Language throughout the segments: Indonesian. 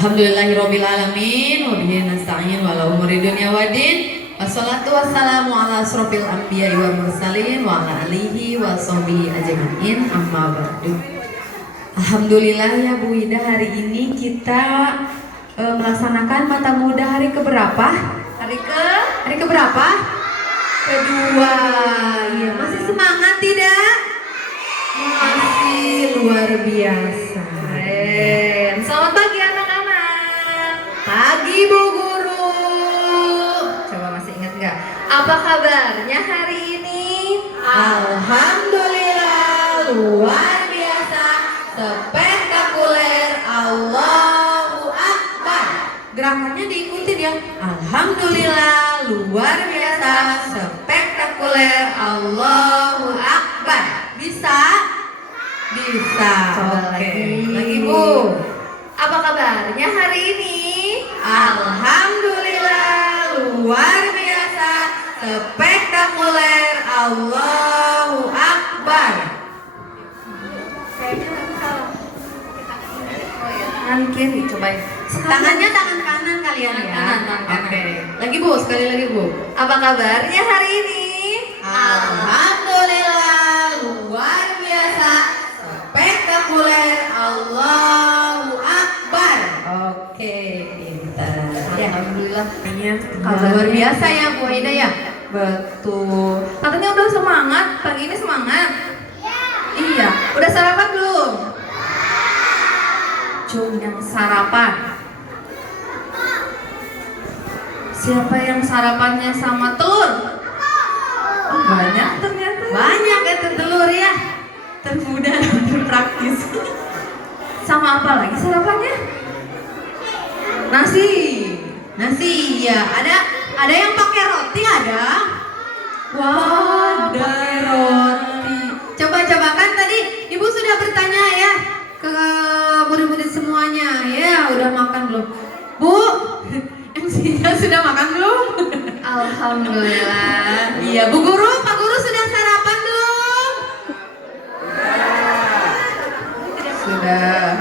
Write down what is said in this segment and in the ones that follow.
Alhamdulillahirabbil alamin wa bihi nasta'in wa ala umuri dunya waddin. Wassalatu wassalamu ala asrofil anbiya'i wal mursalin wa ala alihi wa sahbihi ajma'in, amma ba'du. Alhamdulillah ya Bu Ida, hari ini kita melaksanakan mata muda hari keberapa? Hari keberapa? Kedua. Ya, masih semangat tidak? Masih luar biasa. Selamat pagi anak-anak. Pagi Bu Guru. Coba masih ingat nggak? Apa kabarnya hari ini? Alhamdulillah luar biasa, spektakuler, Allahu Akbar. Gerakannya diikutin ya. Alhamdulillah luar biasa, spektakuler, Allahu Akbar. Bisa? Bisa. Oke. Lagi Bu. Apa kabarnya hari ini? Alhamdulillah luar biasa, spektakuler, Allahu Akbar. Kayaknya lagi salah. Tangan kiri, coba. Tangannya tangan kanan kalian ya. Tangan. Oke. Lagi Bu, sekali lagi Bu. Apa kabarnya hari ini? Alhamdulillah luar biasa, spektakuler, Allahu Akbar. Oke, pintar. Alhamdulillah. Luar biasa ya Bu Aida ya. Betul. Katanya udah semangat, pagi ini semangat. Iya. Udah sarapan belum? Cum yang sarapan. Siapa yang sarapannya sama telur? Oh, banyak ternyata. Banyak ya telur ya. Termudah dan terpraktis. Sama apa lagi sarapannya? Nasi ya. Ada yang pakai roti ada? Wah, ada roti. Coba kan tadi Ibu sudah bertanya ya ke murid-murid semuanya ya, udah makan belum? Bu, MC-nya sudah makan belum? Alhamdulillah. Iya, Bu Guru, Pak Guru sudah sarapan belum?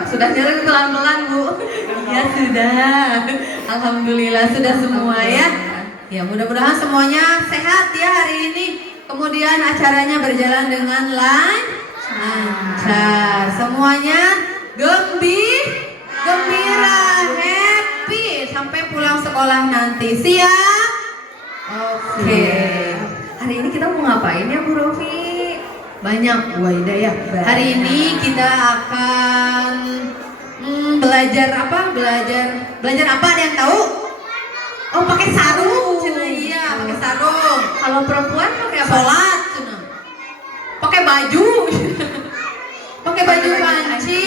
Sudah jalan pelan-pelan Bu. Ya sudah. Alhamdulillah sudah semua ya. Ya mudah-mudahan semuanya sehat ya hari ini. Kemudian acaranya berjalan dengan lancar. Semuanya gembira, happy sampai pulang sekolah nanti. Siap? Oke. Hari ini kita mau ngapain ya Bu Rofi? Banyak Bu Aida ya. Hari ini kita akan belajar apa? Belajar apa, ada yang tahu? Oh, pakai sarung. Iya, pakai sarung. Kalau perempuan pakai apa? Sholat. Pakai baju. Pakai baju panci.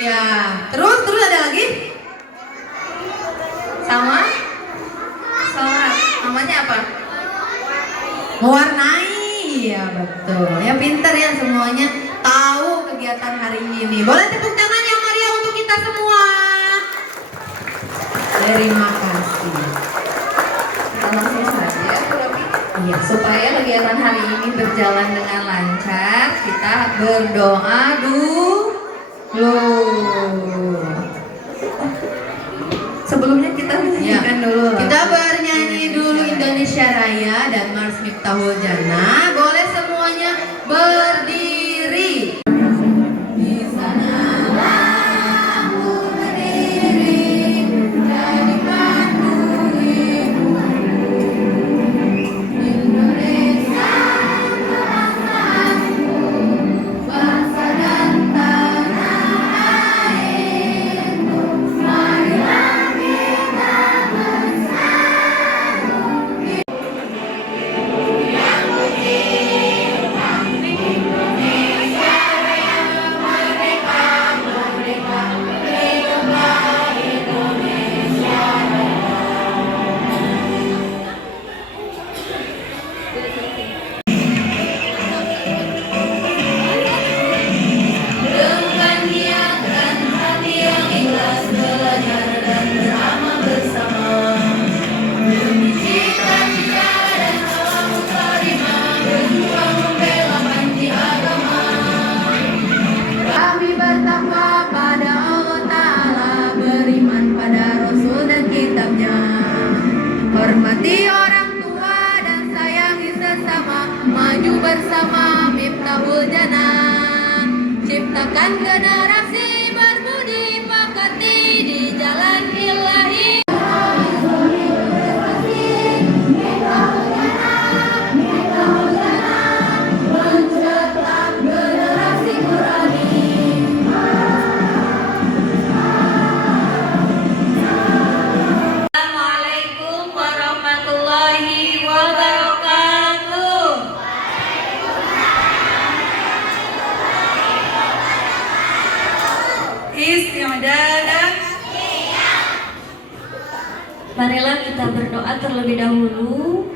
Iya. Terus ada lagi? Sama? Sholat. Namanya apa? Mewarnai. Iya, betul. Ya pintar ya semuanya. Tahu kegiatan hari ini. Boleh tepuk tangan yang meriah untuk kita semua. Terima kasih. Langsung saja ya Bu Rofi. Iya, supaya kegiatan hari ini berjalan dengan lancar, kita berdoa dulu. Sebelumnya kita menyanyikan dulu. Kita bernyanyi dulu Indonesia Raya dan Mars Miftahul Jannah. Boleh semuanya berdiri. Kan generasi berbudi pekerti di jalan ilahi. Assalamualaikum warahmatullahi wabarakatuh. Isti'dadan. Marilah kita berdoa terlebih dahulu.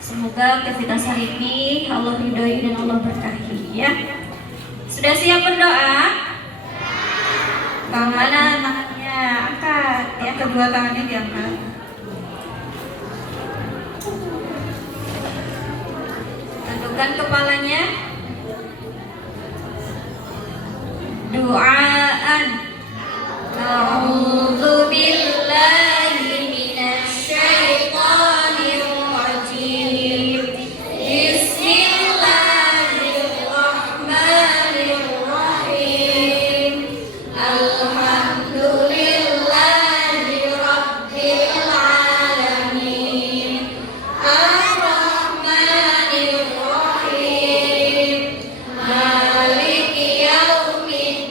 Semoga aktivitas hari ini Allah ridhoi dan Allah berkahi ya. Sudah siap berdoa? Bang mana tangannya? Angkat. Yang kedua tangannya diangkat. Tundukkan kepalanya. Doaan. A'udzu billahi minasy syaithanir rajim. Bismillahirrahmanirrahim. Alhamdulillahi rabbil alamin. Ar-Rahmanir Rahim. Maliki yaumiddin.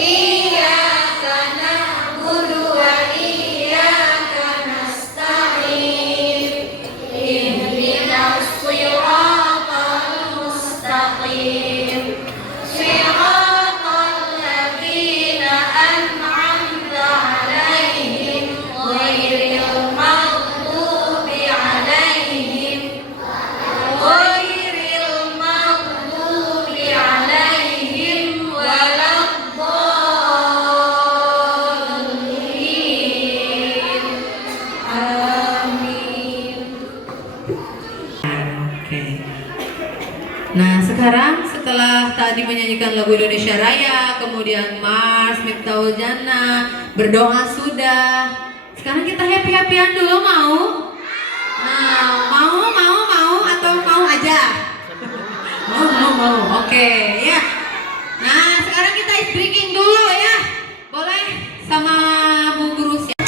Iyyaka na'budu wa iyyaka nasta'in. Ihdinas siratal mustaqim. Siratal ladzina an'amta 'alaihim ghairil maghdubi 'alaihim waladdallin. Amin. Oke. Nah, sekarang setelah tadi menyanyikan lagu Indonesia Raya, kemudian Mars, Miftahul Jannah, berdoa sudah. Sekarang kita happy-happyan dulu, mau? Nah, mau atau mau aja? Mau. Oke, ya. Nah, sekarang kita ice drinking dulu ya. Boleh sama Bu Guru siapa?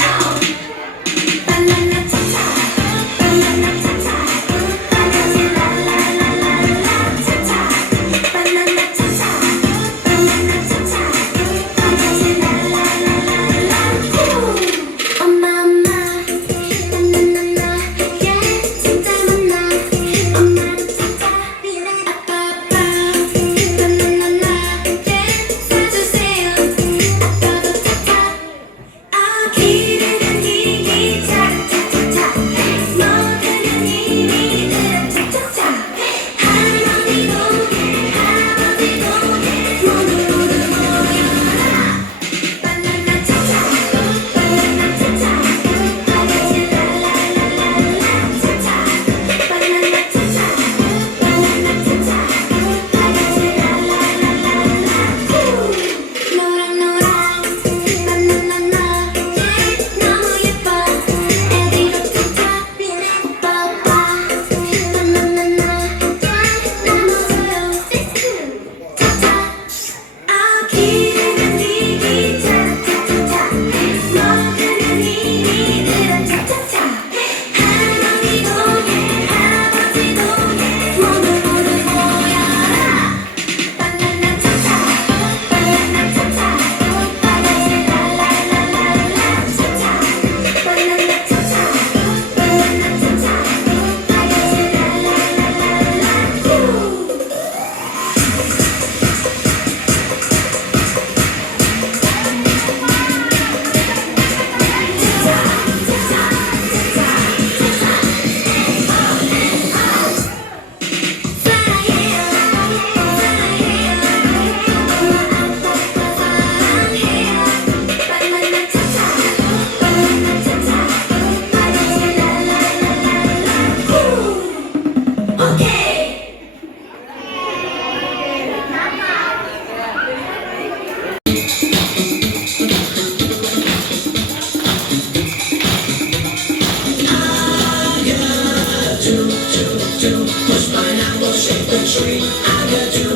Push my apple, shake the tree. I got do,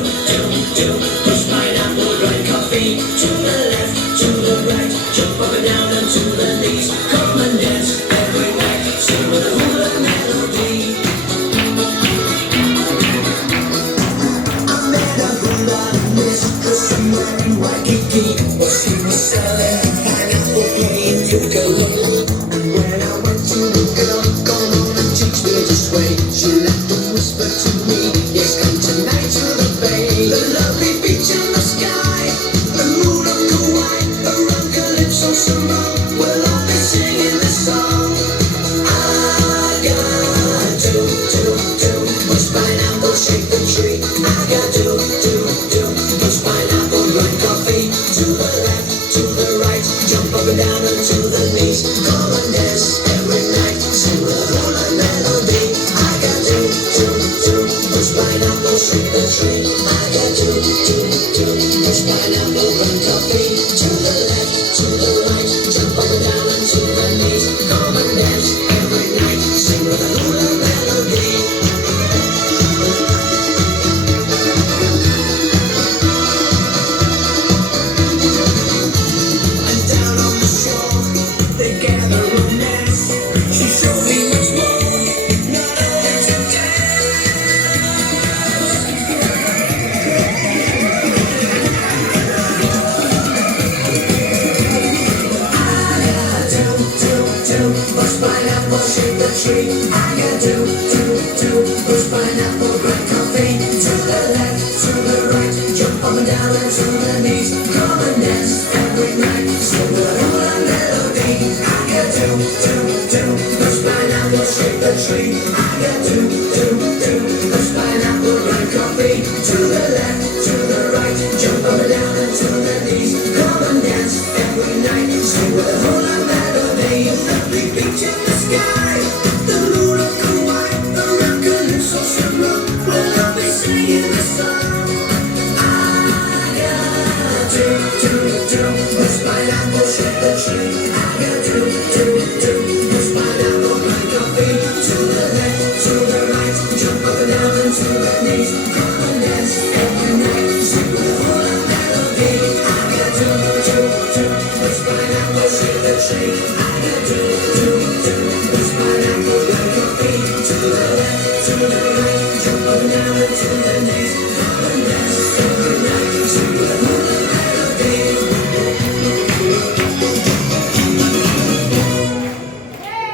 push my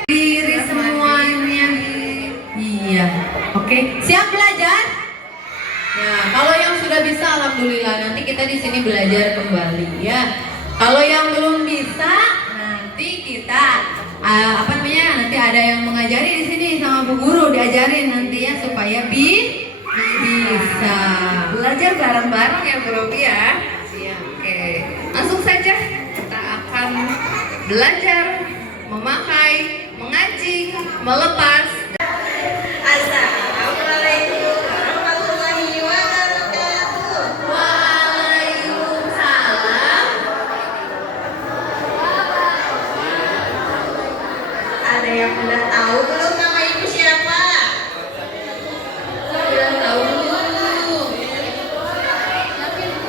Diri semuanya. Iya. Oke, siap belajar? Ya, kalau yang sudah bisa alhamdulillah, nanti kita di sini belajar kembali ya. Kalau yang belum bisa, nanti kita nanti ada yang mengajari di sini sama Bu Guru, diajarin nanti ya supaya bisa belajar bareng-bareng ya Bu Robi ya. Oke, langsung saja kita akan belajar memakai, mengancing, melepas. Assalamualaikum warahmatullahi wabarakatuh. Waalaikumsalam. Ada yang udah tahu belum nama ibu siapa? Udah tahu belum?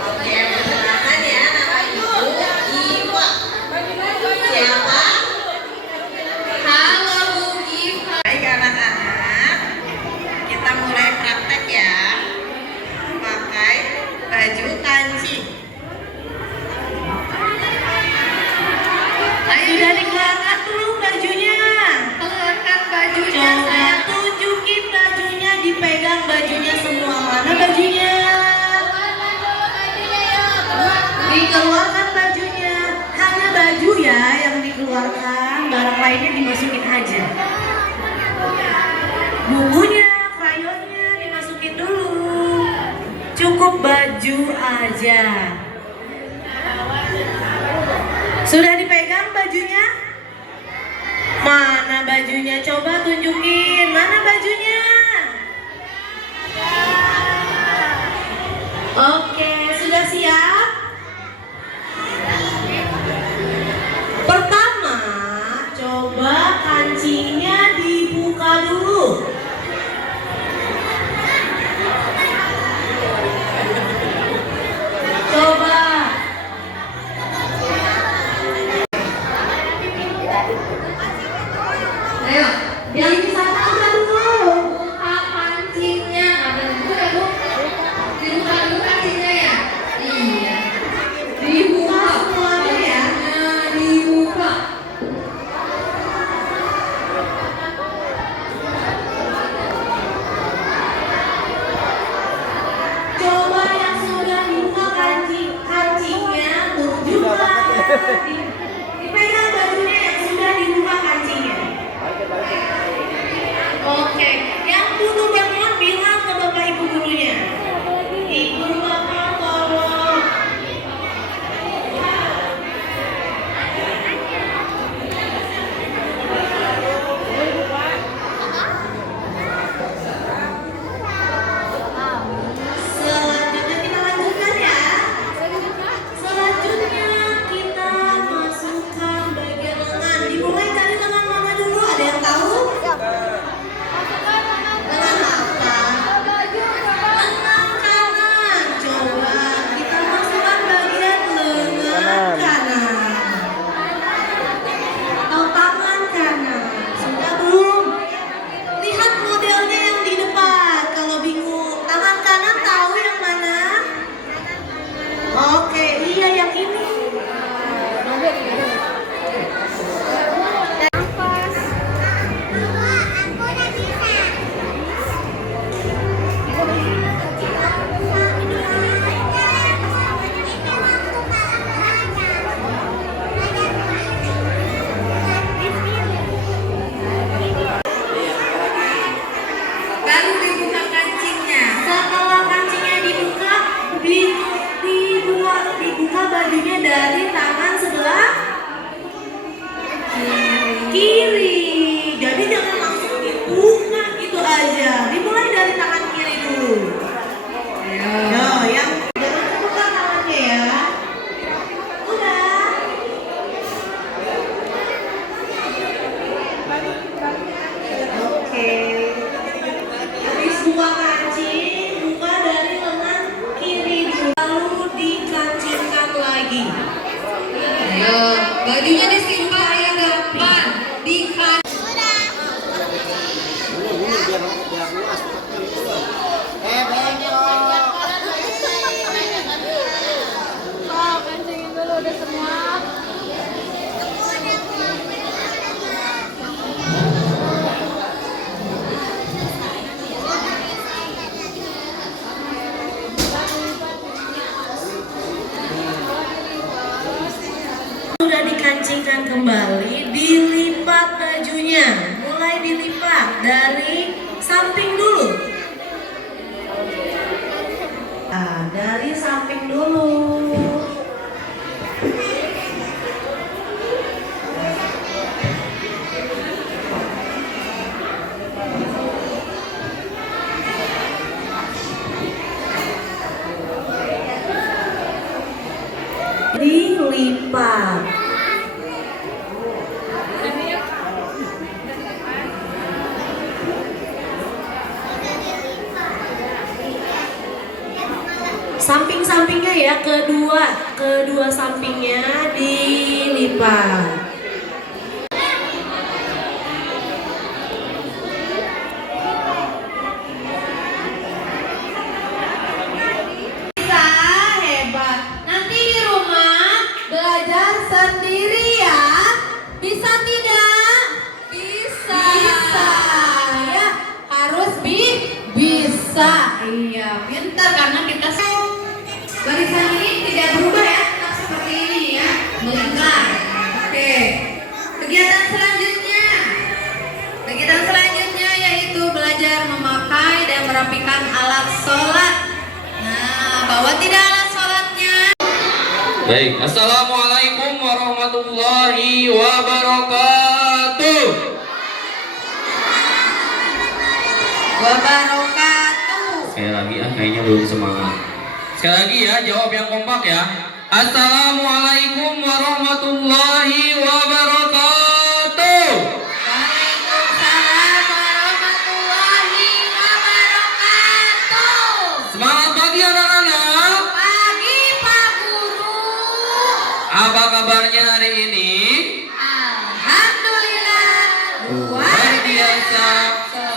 Oke, perkenalkan ya, nama ibu Iwa. Siapa? Halo Bu Giva. Baik anak-anak, kita mulai praktek ya. Pakai baju kancing. Ayo Sudah dikeluarkan belum bajunya? keluarkan bajunya Coba sayang. tunjukin bajunya, dipegang bajunya semua. Mana bajunya? Dikeluarkan bajunya. Hanya baju ya yang dikeluarkan, barang lainnya dimasukin aja. Bukunya, krayonnya dimasukin dulu. Cukup baju aja. Sudah dipegang bajunya? Mana bajunya? Coba tunjukin. Mana bajunya? Oke, sudah siap? Pertama, coba kancingnya dibuka dulu. Coba. Ayo, yang Dibuka dulu. buka kancingnya. Ada buku ya Bu? Dibuka dulu kancingnya ya? Iya. Dibuka semuanya ya. kancingnya, dibuka. Coba yang sudah dibuka kancingnya tunjukkan. Dipegang bajunya yang sudah dibuka kancingnya. Oke, yang butuh bantuan bilang ke bapak ibu gurunya. Ibu bapak tolong. dari samping dulu. Nah, dari samping dulu. Dilipat. Samping-sampingnya ya, kedua sampingnya dilipat. Bisa, hebat. Nanti di rumah belajar sendiri ya. Bisa tidak? Bisa. Bisa. Ya, harus bisa. Iya, pintar karena kita barisan ini tidak berubah ya, tetap seperti ini ya, melingkar. Oke. Kegiatan selanjutnya yaitu belajar memakai dan merapikan alat sholat. Nah, bawa tidak alat sholatnya. Baik, assalamualaikum warahmatullahi wabarakatuh. Wabarakatuh. Sekali lagi kayaknya belum semangat. Sekali lagi ya, jawab yang kompak ya. Assalamualaikum warahmatullahi wabarakatuh. Waalaikumsalam warahmatullahi wabarakatuh. Semangat pagi anak-anak. Pagi Pak Guru. Apa kabarnya hari ini? Alhamdulillah Luar biasa,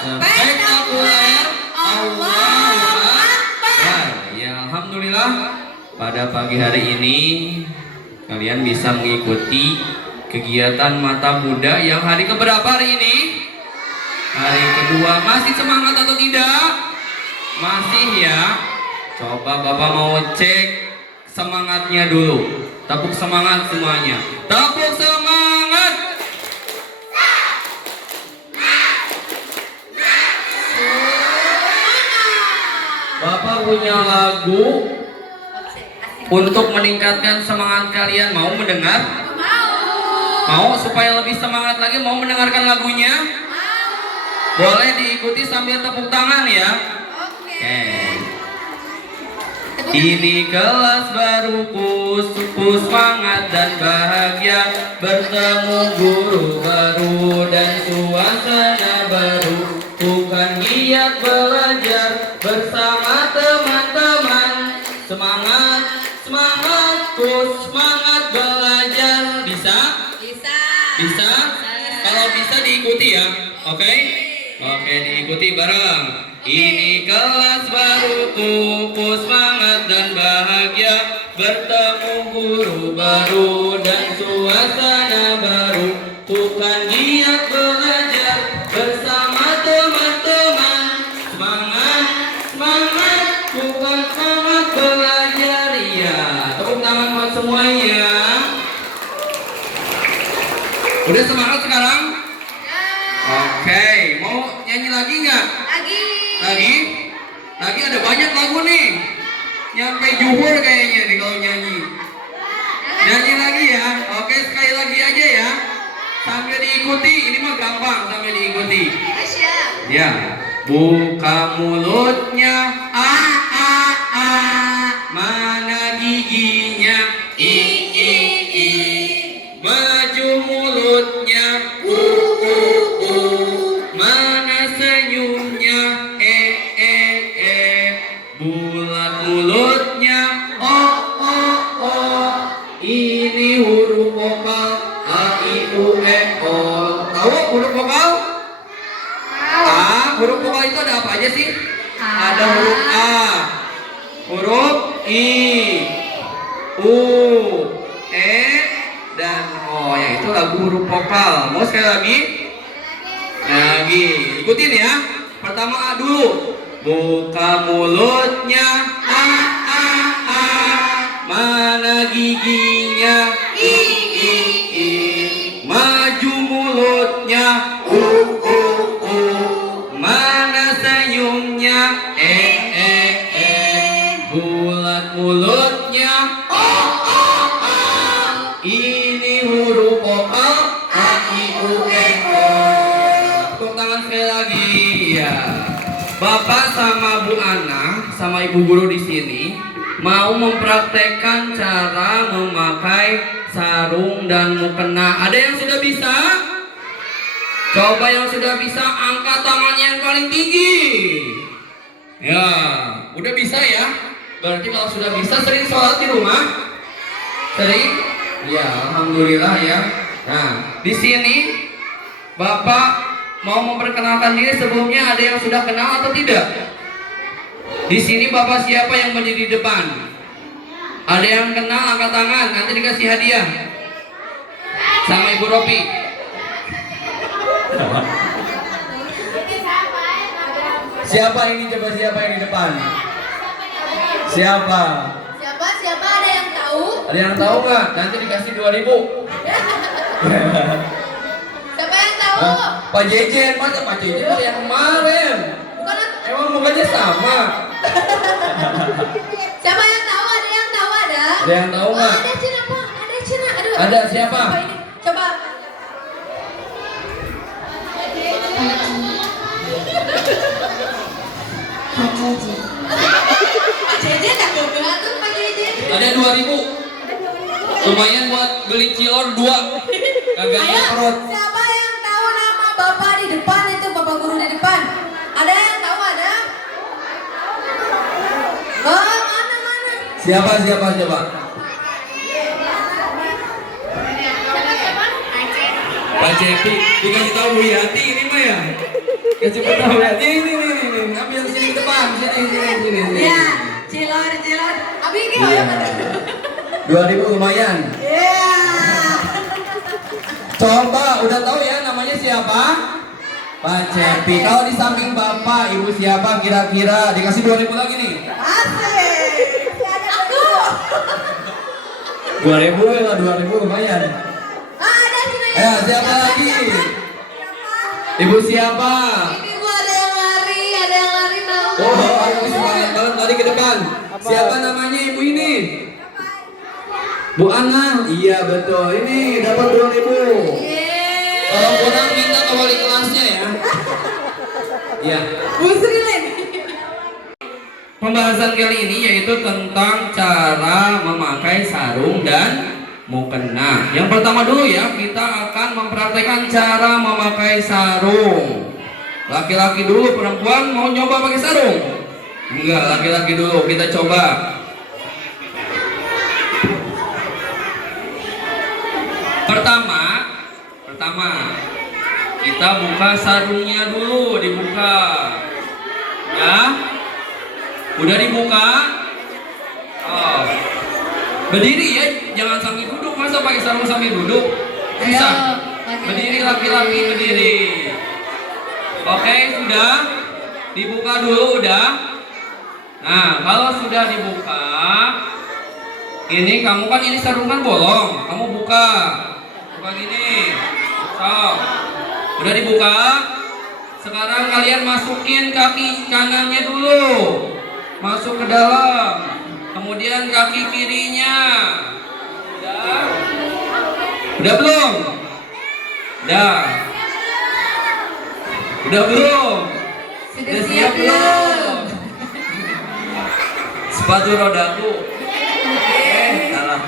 spektakuler, Allahu Akbar. Ya, alhamdulillah pada pagi hari ini kalian bisa mengikuti kegiatan Mata Muda yang hari keberapa hari ini? Hari kedua. Masih semangat atau tidak? Masih ya. Coba Bapak mau cek semangatnya dulu. Tepuk semangat semuanya. Tepuk semangat. Bapak punya lagu untuk meningkatkan semangat kalian. Mau mendengar? Mau supaya lebih semangat lagi? Mau mendengarkan lagunya? Boleh diikuti sambil tepuk tangan ya. Oke. Ini kelas baru semangat dan bahagia, bertemu guru baru dan suasana baru, bukan giat belajar bersama teman-teman. Semangat, semangat, semangat belajar. Bisa? Bisa? Kalau bisa diikuti ya. Oke? Oke, diikuti bareng. Ini kelas baru, semangat dan bahagia, bertemu guru baru dan suasana baru, bukan giat belajar bersama teman-teman. Semangat, semangat, bukan semangat belajar. Ya, tepuk tangan buat semuanya. Udah semangat sekarang? Oke, mau nyanyi lagi nggak? Lagi? Lagi ada banyak lagu nih. Nyampe juhur kayaknya nih kalau nyanyi. Nyanyi lagi ya. Oke, sekali lagi aja ya. Sambil diikuti, ini mah gampang sambil diikuti. Ya. Buka mulutnya, mana giginya, i. Maju mulutnya, mana senyumnya, bulat mulutnya, o. Ini huruf vokal a, i, u, e, o. Tahu huruf vokal? Huruf vokal itu ada apa aja sih? Ada huruf A, huruf I, U, E, dan O. Yang itu lagu huruf vokal. Mau sekali lagi? Lagi. Ikutin ya. Pertama A dulu. Buka mulutnya, a. Mana giginya, i. Maju mulutnya, u. senyumnya bulat mulutnya ini huruf vokal a i u e o. Tepuk tangan sekali lagi ya. Bapak sama Bu Ana sama Ibu Guru di sini mau mempraktekkan cara memakai sarung dan mukena. Ada yang sudah bisa? Coba yang sudah bisa angkat tangannya yang paling tinggi. Ya, udah bisa ya. Berarti kalau sudah bisa sering sholat di rumah? Sering? Ya, alhamdulillah ya. Nah, di sini Bapak mau memperkenalkan diri. Sebelumnya ada yang sudah kenal atau tidak? Di sini Bapak siapa yang berdiri di depan? Ada yang kenal angkat tangan, nanti dikasih hadiah. Sama Ibu Ropi. Siapa ini, coba siapa yang di depan? Siapa? Siapa ada yang tahu? Ada yang tahu nggak? Nanti dikasih 2.000. Siapa yang tahu? Pak Jejen, masa Pak Jejen yang kemarin? Bukan Emang mukanya sama? siapa yang tahu? Ada yang tahu ada? Ada yang tahu nggak? Ada Cina Pak, ada Cina. Aduh. Ada siapa? Siapa ini? Coba. Pak Jejen tak gak tuh Pak Jejen. Ada 2.000. Lumayan buat beli cilor 2. Kagaknya Ayo, perut. siapa yang tahu nama Bapak di depan itu, Bapak Guru di depan? Ada yang tahu ada? Oh, mana? Siapa? Pak Cepi, dikasih tahu Bu Yati ini mah ya. Kasih tahu Bu Yati ini. Ambil sini depan, sini. Ya, cilor. Abi ini ayo ada. 2.000 lumayan. Iya. Coba, udah tahu ya namanya siapa? Pak Cepi. Kalau di samping Bapak, Ibu siapa kira-kira? Dikasih 2.000 lagi nih. Asik. Aku. 2.000 lah, 2.000 lumayan. Ada Cina Eh, siapa lagi? Ibu siapa? Ini Bu ada yang lari tahu. Oh, aku semangat banget lari ke depan. Siapa namanya ibu ini? Bu Ana. Iya betul. Ini dapat 2.000. Kalau kurang minta ke wali kelasnya ya. Iya. Bu Sri lagi. Pembahasan kali ini yaitu tentang cara memakai sarung dan mukena. Yang pertama dulu ya, kita akan mempraktekkan cara memakai sarung. Laki-laki dulu, perempuan mau nyoba pakai sarung? Enggak, laki-laki dulu, kita coba. Pertama, kita buka sarungnya dulu, dibuka. Ya, udah dibuka. Oh, berdiri ya, jangan sambil duduk. Masa pakai sarung sambil duduk? Bisa. Berdiri laki-laki, berdiri. Oke, sudah dibuka dulu, udah. Nah, kalau sudah dibuka, ini kamu kan ini sarung kan bolong, kamu buka gini. So, udah dibuka. Sekarang kalian masukin kaki kanannya dulu, masuk ke dalam. Kemudian kaki kirinya. Udah belum? Udah belum? Sudah siap belum? Sepatu rodaku. Salah.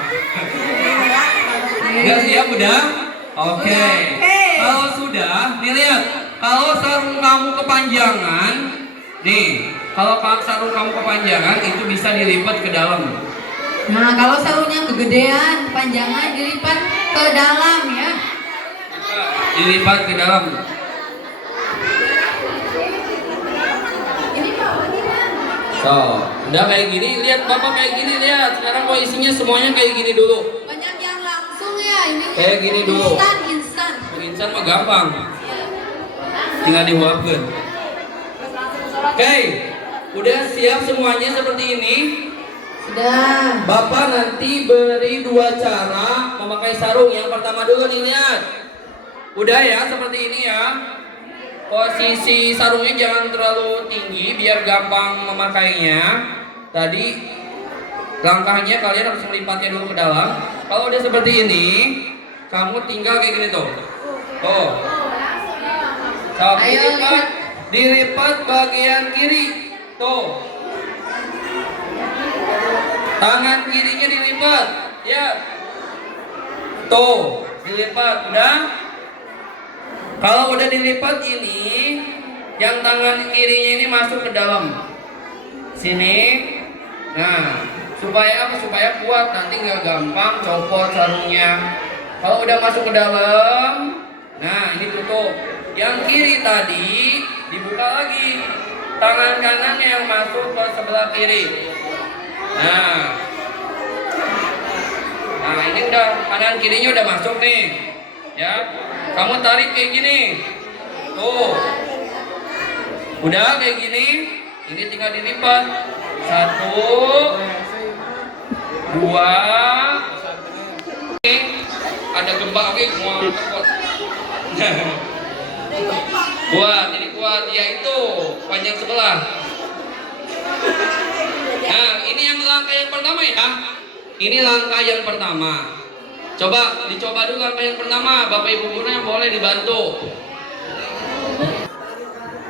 Udah siap udah? Oke. Kalau sudah, nih lihat. Kalau sarung kamu kepanjangan, nih, kalau sarung kamu kepanjangan itu bisa dilipat ke dalam. Nah, kalau sarungnya kegedean, panjangan dilipat ke dalam ya. Dilipat ke dalam. So, udah kayak gini, lihat Bapak kayak gini, lihat. Sekarang posisinya semuanya kayak gini dulu. Banyak yang langsung ya ini. Kayak gini dulu. Instan. Insan mah gampang. Tinggal diuapkan. Oke, udah siap semuanya seperti ini. Sudah. Bapak nanti beri 2 cara memakai sarung. Yang pertama dulu nih, lihat. Udah ya, seperti ini ya. posisi sarungnya jangan terlalu tinggi biar gampang memakainya. Tadi langkahnya kalian harus melipatnya dulu ke dalam. Kalau udah seperti ini, kamu tinggal kayak gini tuh. Tuh. Ayo, dilipat bagian kiri. Tuh. Tangan kirinya dilipat. Ya. Tuh, dilipat. Udah. Kalau udah dilipat ini, yang tangan kirinya ini masuk ke dalam sini. Nah, supaya apa? Supaya kuat, nanti nggak gampang copot sarungnya. Kalau udah masuk ke dalam, nah ini tutup. Yang kiri tadi dibuka lagi. Tangan kanannya yang masuk ke sebelah kiri. Nah ini udah kanan kirinya udah masuk nih. Ya, kamu tarik kayak gini. Tuh. Udah kayak gini. Ini tinggal dilipat. 1, 2. Ada gempa oke, semua tekot. Kuat, ini kuat. Ya itu panjang sebelah. Nah, ini yang langkah yang pertama ya. Ini langkah yang pertama. Dicoba dulu langkah yang pertama. Bapak Ibu gurunya boleh dibantu.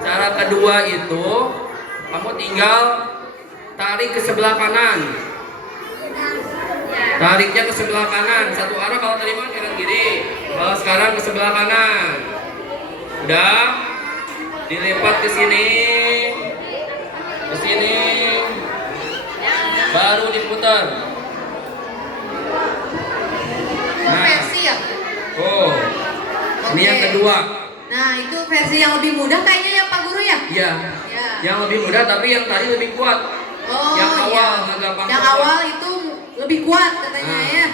Cara kedua itu kamu tinggal tarik ke sebelah kanan. Tariknya ke sebelah kanan. Satu arah kalau tadi mah kanan kiri. Kalau sekarang ke sebelah kanan. Udah. Dilipat ke sini. Ke sini. Baru diputar. Nah, versi ya? Oh. Ini yang kedua. Nah, itu versi yang lebih mudah kayaknya ya Pak Guru ya? Iya. Ya. Yang lebih mudah tapi yang tadi lebih kuat. Oh, yang awal iya. nggak gampang. Yang copot. awal itu lebih kuat katanya ya.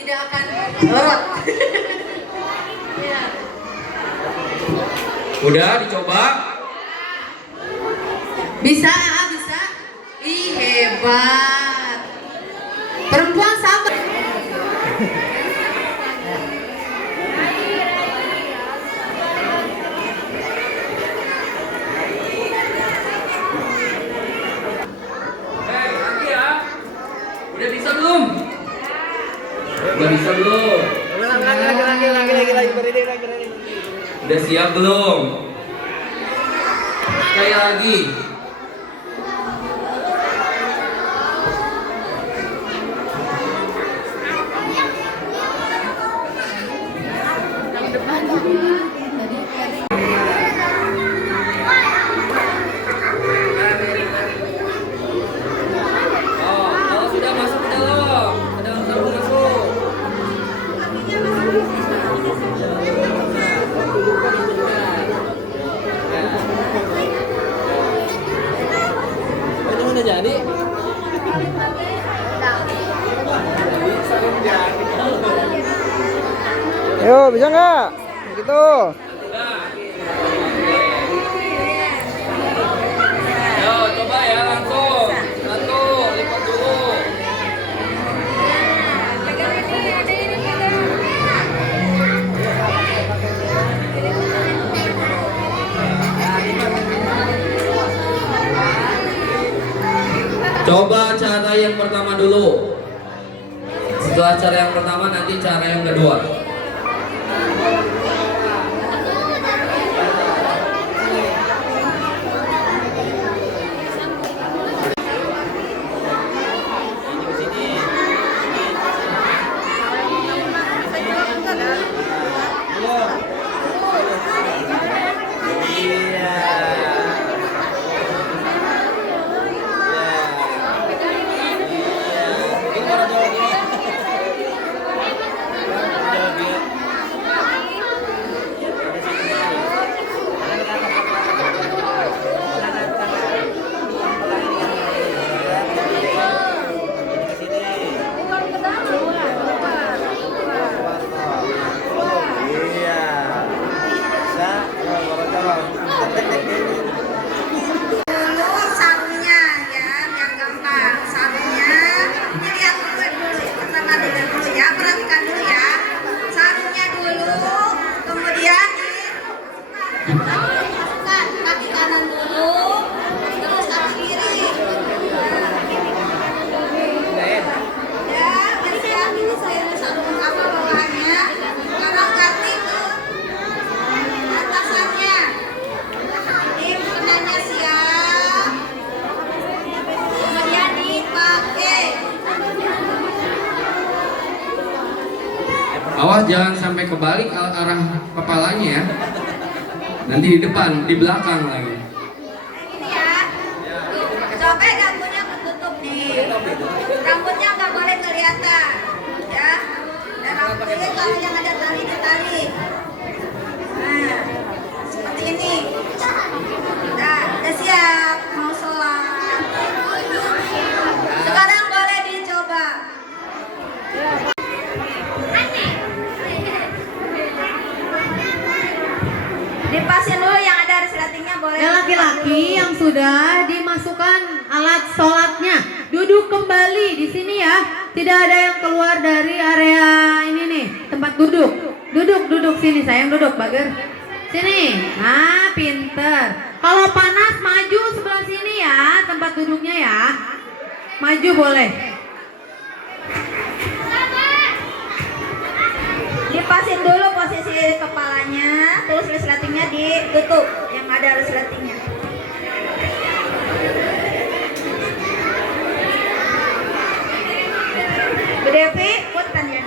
Tidak akan lorot. Ya. Udah dicoba? Bisa, bisa. Ih, hebat. Perempuan sabar. Lagi ya. Udah bisa belum? Udah bisa belum? Lagi. Udah siap belum? Sekali lagi. Kalau sudah masuk ke dalam sarung masuk. Ini udah jadi. Yo, bisa nggak? Gitu. Yo, coba ya langsung. Satu, lipat dulu. Coba cara yang pertama dulu. Setelah cara yang pertama nanti cara yang kedua. Awas jangan sampai kebalik arah kepalanya ya. Nanti di depan, di belakang lagi. Ini ya. Sampai rambutnya ketutup nih. Rambutnya nggak boleh kelihatan, ya. Dan rambutnya kalau yang ada tali ditarik. Nah, seperti ini. Nah, udah siap mau sholat. Sekarang boleh dicoba. Dipasin dulu yang ada resletingnya boleh. Ya laki-laki yang sudah dimasukkan alat sholatnya duduk kembali di sini ya. Tidak ada yang keluar dari area ini nih, tempat duduk. Duduk sini sayang, duduk Bager. Sini. Nah, pinter. Kalau panas maju sebelah sini ya, tempat duduknya ya. Maju boleh. Dipasin dulu posisi kepalanya, terus resletingnya ditutup yang ada resletingnya. Bu Devi, punten ya.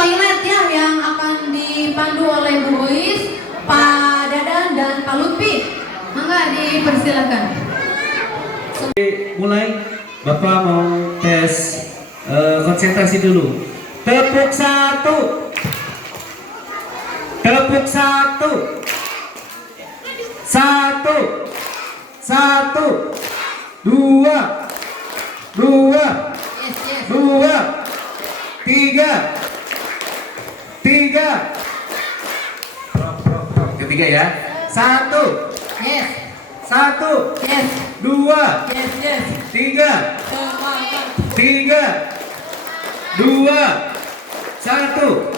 Toilet ya yang akan dipandu oleh Bu Uis, Pak Dadan dan Pak Lutfi. Mangga dipersilakan. Mulai, Bapak mau tes konsentrasi dulu. Tepuk satu. Tepuk satu. Satu. Satu. Dua. Dua. Dua. Tiga. Tiga. Ketiga ya. Satu. Yes. Satu. Yes. Dua. Yes. Tiga. Tiga. Dua. Satu.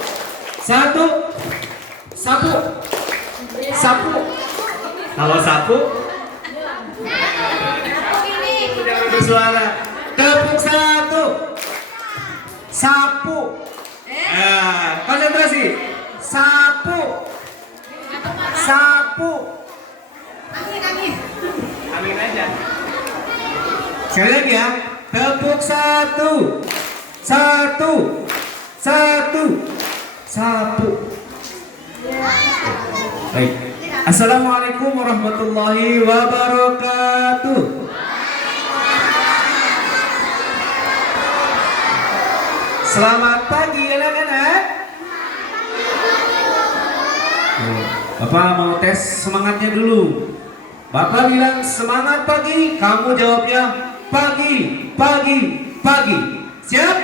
Satu. Sapu. Sapu. Kalau sapu jangan bersuara. Tepuk satu. Sapu. Konsentrasi. Sapu. Sapu. Amin aja. Sekali lagi ya. Tepuk satu. Satu. Satu. Sapu. Baik. Assalamualaikum warahmatullahi wabarakatuh. Selamat pagi anak-anak. Bapak mau tes semangatnya dulu. Bapak bilang semangat pagi, kamu jawabnya pagi, pagi, pagi. Siap?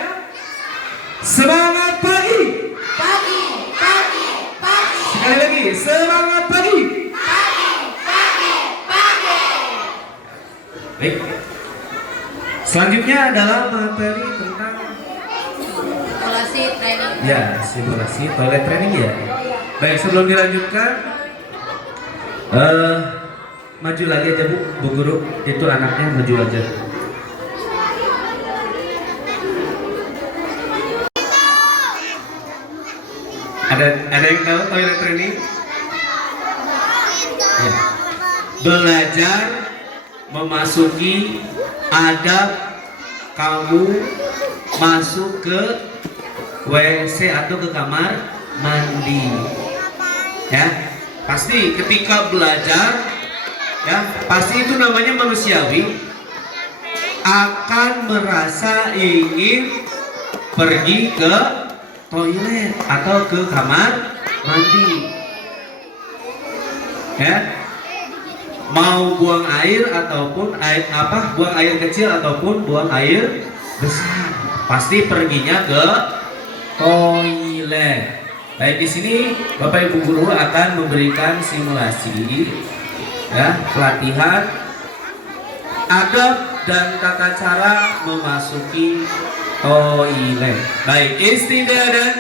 Semangat pagi. Pagi. Sekali lagi, semangat pagi. Pagi. Baik. Selanjutnya adalah materi tentang Simulasi training. ya simulasi toilet training ya. Baik, sebelum dilanjutkan, maju lagi aja Bu Guru, itu anaknya maju aja. Ada yang tahu toilet training? Ya. Belajar memasuki adab kamu masuk ke WC atau ke kamar mandi. Ya, pasti ketika belajar, ya pasti itu namanya manusiawi, akan merasa ingin pergi ke toilet atau ke kamar mandi. Ya, mau buang air ataupun buang air kecil ataupun buang air besar, pasti perginya ke toilet. Baik, di sini Bapak Ibu guru akan memberikan simulasi, ya, pelatihan adab dan tata cara memasuki toilet. Baik, istidadah.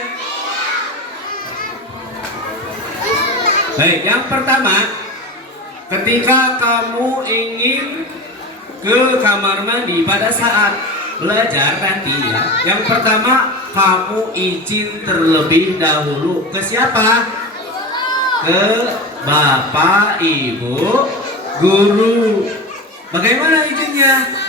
Baik, yang pertama Ketika kamu ingin ke kamar mandi pada saat belajar nanti ya, yang pertama kamu izin terlebih dahulu ke siapa? Ke bapak, ibu, guru. Bagaimana izinnya?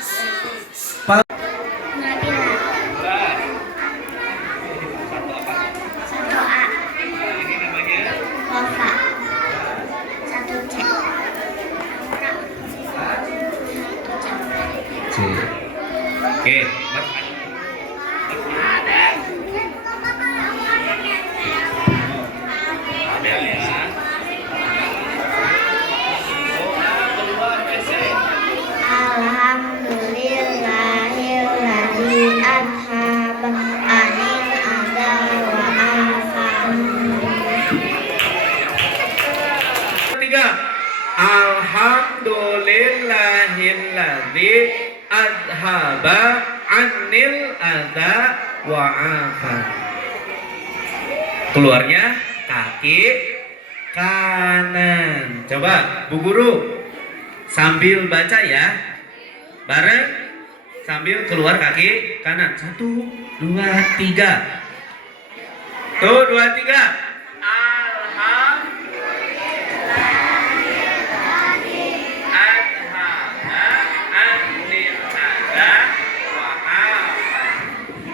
Oke, Alhamdulillahilladzi adhaba anil adha wa afan. ketiga, alhamdulillahilladzi adhaba anil adha wa afan. Keluarnya kaki kanan. Coba Bu Guru sambil baca ya, bareng sambil keluar kaki kanan. 1, 2, 3. Tuh 2, 3.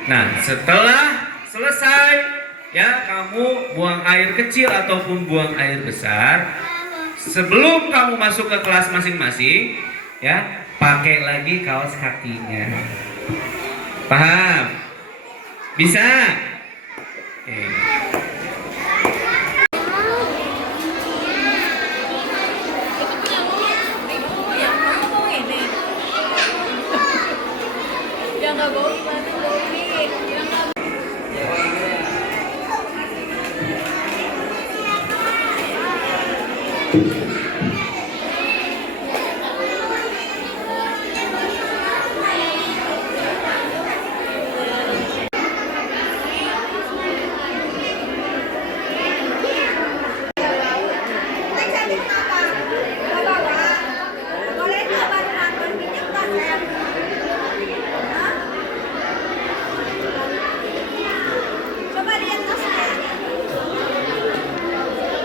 Nah, setelah selesai ya, kamu buang air kecil ataupun buang air besar, sebelum kamu masuk ke kelas masing-masing ya, pakai lagi kaos kakinya. Paham? Bisa? Oke.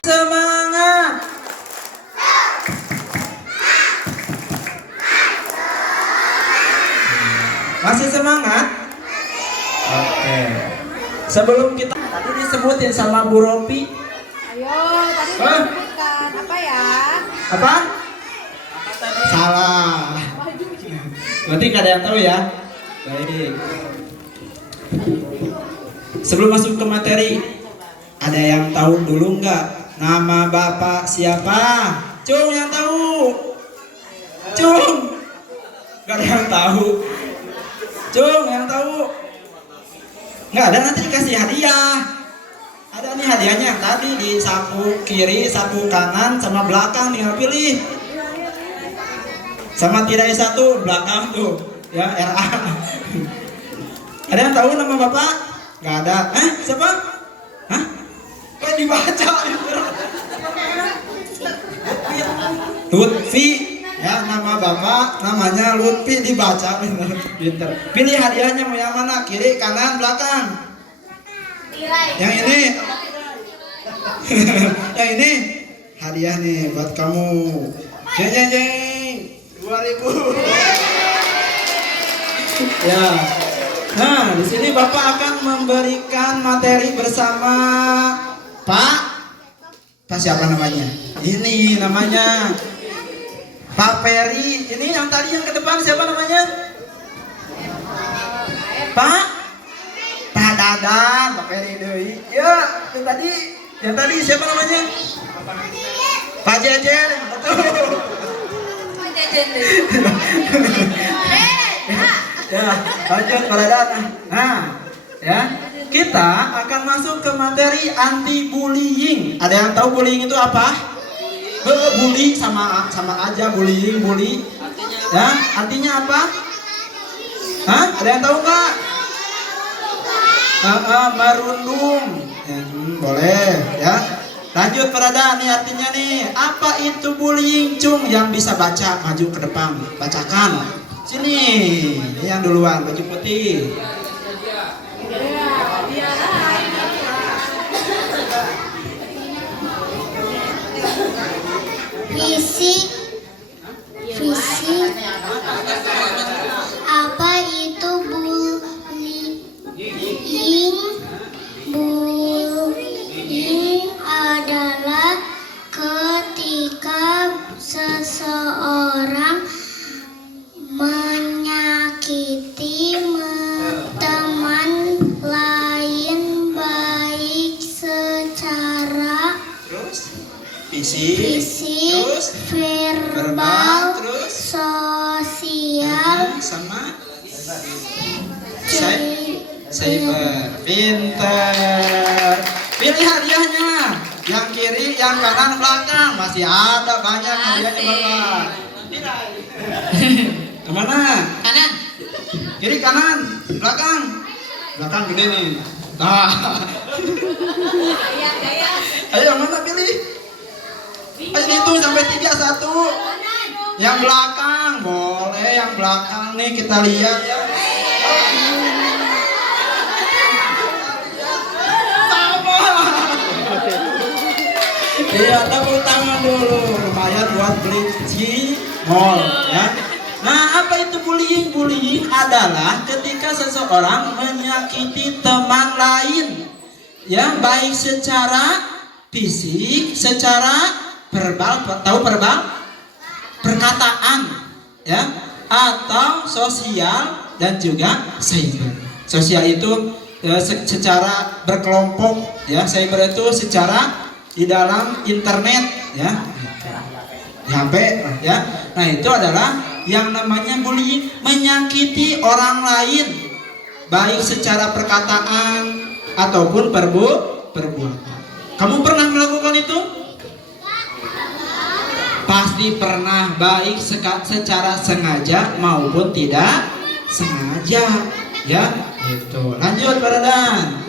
Semangat. Masih semangat? Oke. Sebelum kita tadi disebutin sama Bu Ropi. Ayo, tadi disebutkan apa ya? Apa? Salah. Berarti nggak ada yang tahu ya? Baik. Sebelum masuk ke materi, ada yang tahu dulu nggak nama Bapak siapa? Cung yang tahu. Cung. Nggak ada yang tahu. Cung yang tahu. Nggak ada, nanti dikasih hadiah. Ada nih hadiahnya yang tadi di sapu kiri, sapu kanan, sama belakang tinggal pilih. Sama tirai satu belakang tuh, ya RA. Ada yang tahu nama Bapak? Nggak ada. Siapa? Hah? Kok dibaca? Lutfi. Ya, nama Bapak namanya Lutfi, dibaca pinter. Pilih hadiahnya mau yang mana? Kiri, kanan, belakang. Yang ini. Yang ini hadiah nih buat kamu. Jeng jeng jeng. 2000. Ya. Nah, di sini Bapak akan memberikan materi bersama Pak siapa namanya? Ini namanya Pak Peri. Ini yang tadi yang ke depan siapa namanya? Pak Dadan, Pak Peri deui. Ya, yang tadi siapa namanya? Pak Jejen. Betul. Pak Jejen. Ya, lanjut Pak Dadan. Nah, ya. Kita akan masuk ke materi anti bullying. Ada yang tahu bullying itu apa? Bully sama aja, bullying, bully. Ya, artinya apa? Hah? Ada yang tahu nggak? Merundung. Boleh, ya. Lanjut Prada, nih artinya nih. Apa itu bullying, Cung? Yang bisa baca, maju ke depan. Bacakan. Sini, ini yang duluan, baju putih. Fisik. Apa itu bullying? Bullying adalah ketika seseorang menyakiti teman lain baik secara fisik, terus verbal, terus sosial, sama cyber. Pinter. Pilih hadiahnya. Yang kiri, yang kanan, belakang. Masih ada banyak hadiah di bawah. Kemana? Kanan. Kiri, kanan, belakang. Belakang gede nih. Nah. Ayo mana pilih? Ayo dihitung sampai 3, 1. Yang belakang boleh, yang belakang nih kita lihat ya. Iya, tepuk tangan dulu. Lumayan buat beli Cimol ya. Nah, apa itu bullying? Bullying adalah ketika seseorang menyakiti teman lain, ya, baik secara fisik, secara verbal, tahu verbal? Perkataan, ya, atau sosial dan juga cyber. Sosial itu ya, secara berkelompok, ya, cyber itu secara di dalam internet, ya, di HP, ya. Nah, itu adalah yang namanya bullying, menyakiti orang lain baik secara perkataan ataupun perbuatan. Kamu pernah melakukan itu? Pasti pernah, baik secara sengaja maupun tidak sengaja, ya. Itu. Lanjut, Paradan.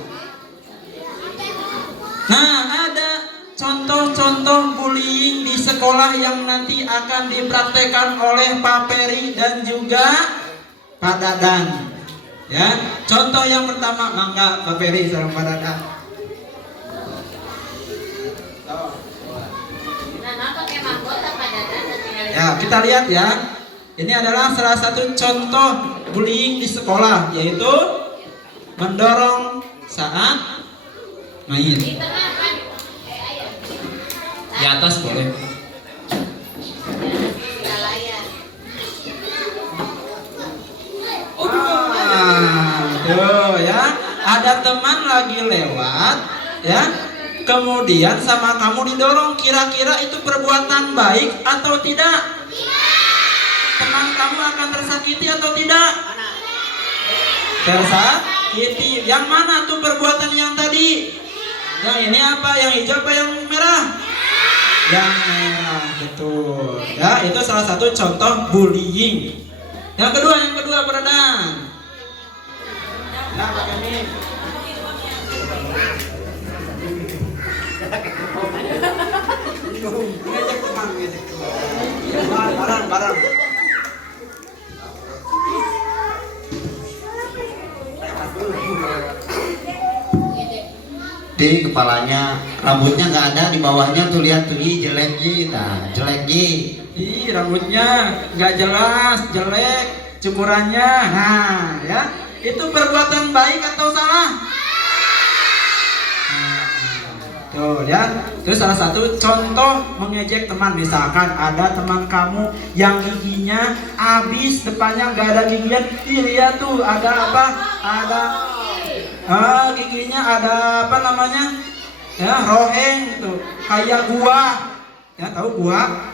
Nah, ada contoh-contoh bullying di sekolah yang nanti akan dipraktekkan oleh Pak Peri dan juga Pak Dadan. Ya, contoh yang pertama, mangga Pak Peri sama Pak Dadan. Ya, kita lihat ya. Ini adalah salah satu contoh bullying di sekolah, yaitu mendorong saat main. Di atas boleh. Tuh ya, ada teman lagi lewat, ya, kemudian sama kamu didorong. Kira-kira itu perbuatan baik atau tidak? Teman kamu akan tersakiti atau tidak? Tersakiti. Yang mana tuh perbuatan yang tadi? Yang ini apa? Yang hijau apa yang merah? Yang merah, betul. Ya, itu salah satu contoh bullying. Yang kedua, Paradan. Nah, pakai mic. Barang. Di kepalanya rambutnya nggak ada, di bawahnya tuh lihat tuh, jelek ji, nah jelek ji. Ih, rambutnya nggak jelas, jelek, cukurannya. Nah, ya, itu perbuatan baik atau salah? Tuh ya, itu salah satu contoh mengejek teman. Misalkan ada teman kamu yang giginya habis, depannya nggak ada gigian. Ih, lihat tuh, ada apa? Ada giginya ada apa namanya? Ya, roheng tuh, kayak gua. Ya, tahu gua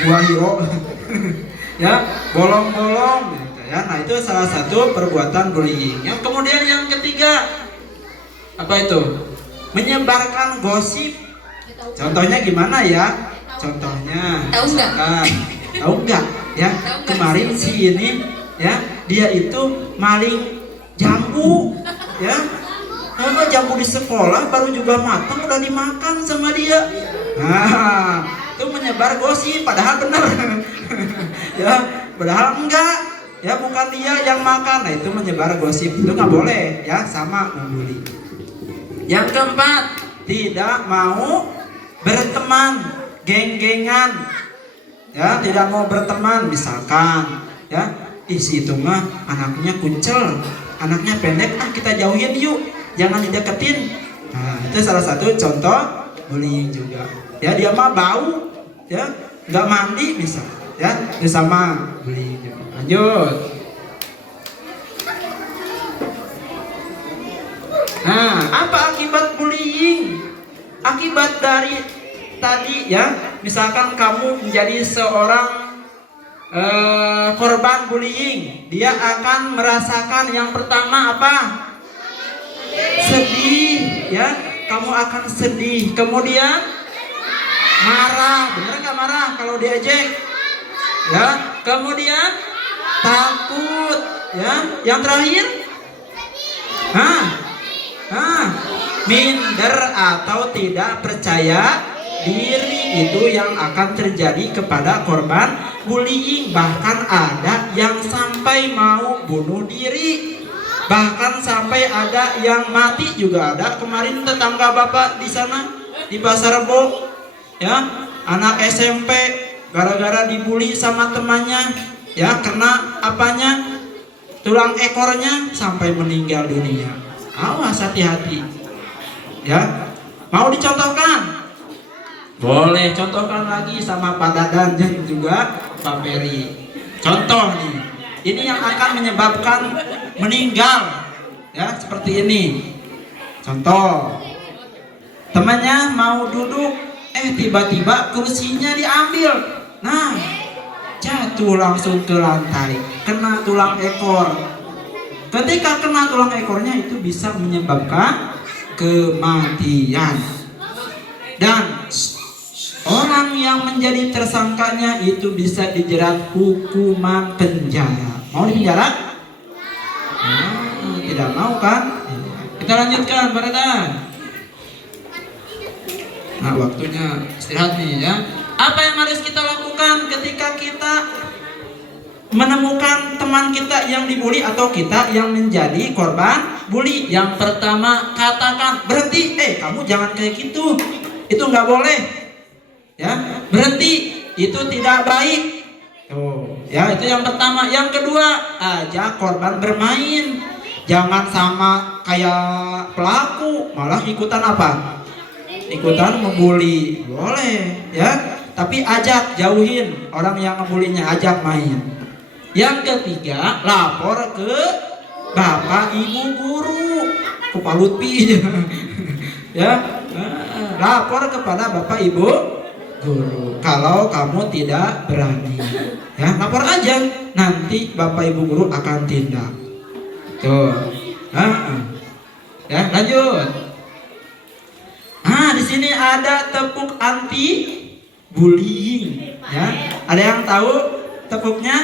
hiro. Ya, bolong-bolong gitu ya. Nah, itu salah satu perbuatan bullying. Yang kemudian yang ketiga, apa itu? Menyebarkan gosip. Contohnya gimana ya? Contohnya, Tahu nggak? Tahu nggak? Ya, kemarin si ini, ya, dia itu maling jambu, ya. Kalau jambu di sekolah baru juga matang udah dimakan sama dia. Nah, itu menyebar gosip padahal benar. Ya, padahal enggak. Ya, bukan dia yang makan. Nah, itu menyebar gosip. Itu nggak boleh ya, sama membuli. Yang keempat, tidak mau berteman, geng-gengan. Ya, tidak mau berteman misalkan ya, di situ mah anaknya kuncel, anaknya pendek, kita jauhin yuk. Jangan dideketin. Nah, itu salah satu contoh bullying juga. Ya, dia mah bau, ya, nggak mandi bisa, ya, itu sama bullying juga. Lanjut. Nah, apa akibat bullying? Akibat dari tadi ya, misalkan kamu menjadi seorang korban bullying, dia akan merasakan yang pertama apa? Sedih, ya, kamu akan sedih. Kemudian marah, bener nggak marah kalau diejek? Ya, kemudian takut, ya. Yang terakhir, minder atau tidak percaya diri. Itu yang akan terjadi kepada korban bullying. Bahkan ada yang sampai mau bunuh diri. Bahkan sampai ada yang mati juga ada. Kemarin tetangga bapak di sana di Pasar Rebo, ya, anak SMP gara-gara dibully sama temannya, ya, kena apanya, tulang ekornya sampai meninggal dunia. Awas, hati-hati. Ya, mau dicontohkan? Boleh, contohkan lagi sama Pak Dadan dan juga Pak Peri. Contoh nih, ini yang akan menyebabkan meninggal, ya, seperti ini. Contoh, temannya mau duduk, tiba-tiba kursinya diambil. Nah, jatuh langsung ke lantai, kena tulang ekor. Ketika kena tulang ekornya itu bisa menyebabkan kematian. Dan orang yang menjadi tersangkanya itu bisa dijerat hukuman penjara. Mau di penjara? Tidak mau kan? Kita lanjutkan, Pak Dadan. Nah, waktunya istirahat nih ya. Apa yang harus kita lakukan ketika kita menemukan teman kita yang dibully atau kita yang menjadi korban bully? Yang pertama, katakan berhenti. Kamu jangan kayak gitu. Itu nggak boleh. Ya, berhenti. Itu tidak baik. Tuh, ya, itu yang pertama. Yang kedua, ajak korban bermain. Jangan sama kayak pelaku, malah ikutan apa? Ikutan membuli. Boleh, ya. Tapi ajak, jauhin orang yang ngebulinya, ajak main. Yang ketiga, lapor ke bapak ibu guru, ke Pak Lutfi. Ya, lapor kepada bapak ibu guru. Kalau kamu tidak berani, ya, lapor aja. Nanti bapak ibu guru akan tindak. Tuh, ya, lanjut. Di sini ada tepuk anti bullying, ya. Ada yang tahu tepuknya?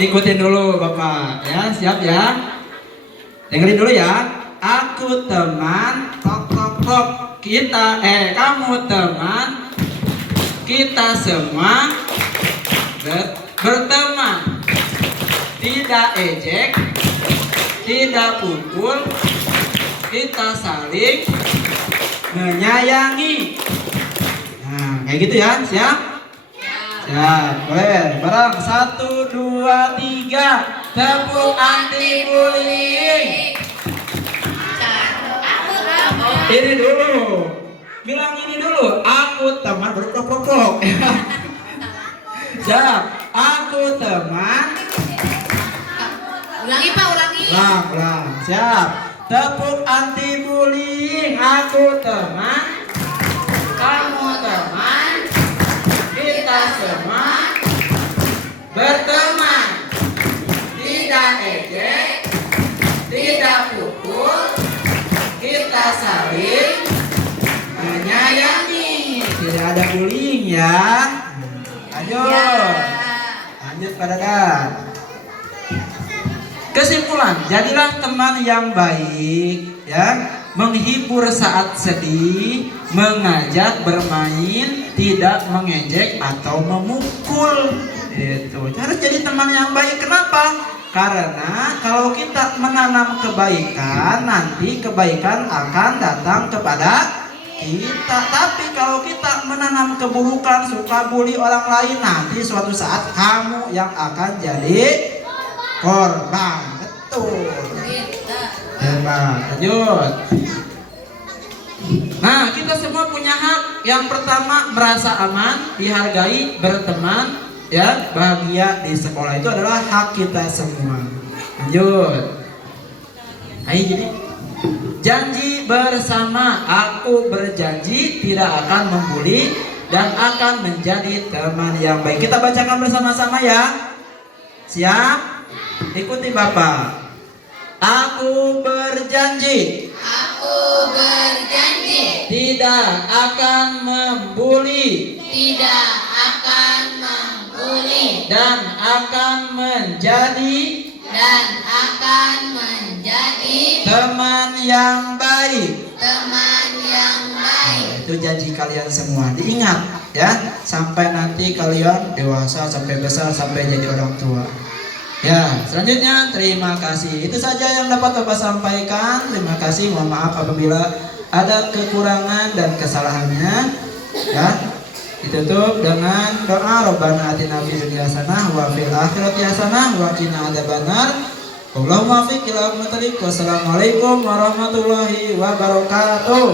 Ikutin dulu bapak, ya, siap ya. Dengerin dulu ya. Aku teman, tok tok tok. Kita, kamu teman. Kita semua berteman. Tidak ejek, tidak pukul, kita saling menyayangi. Nah, kayak gitu ya, siap? Siap, boleh. Bareng, 1, 2, 3. Tepuk anti bullying. Ini dulu, bilang ini dulu. Aku teman berpeluk-peluk. Siap, aku teman. Ulangi Pak, ulangi. Ulang. Siap. Tepuk anti bullying. Aku teman, kamu teman, kita semua berteman. Tidak ejek, tidak pukul, kita saling menyayangi. Tidak ada bullying ya. Lanjut. Lanjut Pak Dadan. Kesimpulan, jadilah teman yang baik, ya, menghibur saat sedih, mengajak bermain, tidak mengejek atau memukul. Itu harus jadi teman yang baik. Kenapa? Karena kalau kita menanam kebaikan, nanti kebaikan akan datang kepada kita. Tapi kalau kita menanam keburukan, suka bully orang lain, nanti suatu saat kamu yang akan jadi korban. Betul. Hebat. Lanjut. Nah, kita semua punya hak. Yang pertama, merasa aman, dihargai, berteman, ya, bahagia di sekolah. Itu adalah hak kita semua. Lanjut. Ayo jadi janji bersama. Aku berjanji tidak akan membuli dan akan menjadi teman yang baik. Kita bacakan bersama-sama ya. Siap? Ikuti Bapak. Aku berjanji. Aku berjanji Tidak akan membuli tidak akan membuli dan akan menjadi teman yang baik. teman yang baik. Itu janji kalian semua. Diingat ya, sampai nanti kalian dewasa, sampai besar, sampai jadi orang tua. Ya, selanjutnya terima kasih. Itu saja yang dapat Bapak sampaikan. Terima kasih. Mohon maaf apabila ada kekurangan dan kesalahannya. Ya, ditutup dengan doa Rabbana atina fid dunya hasanah wa fil akhirati hasanah wa qina adzabannar. Allahumma fiq ila Wassalamualaikum warahmatullahi wabarakatuh.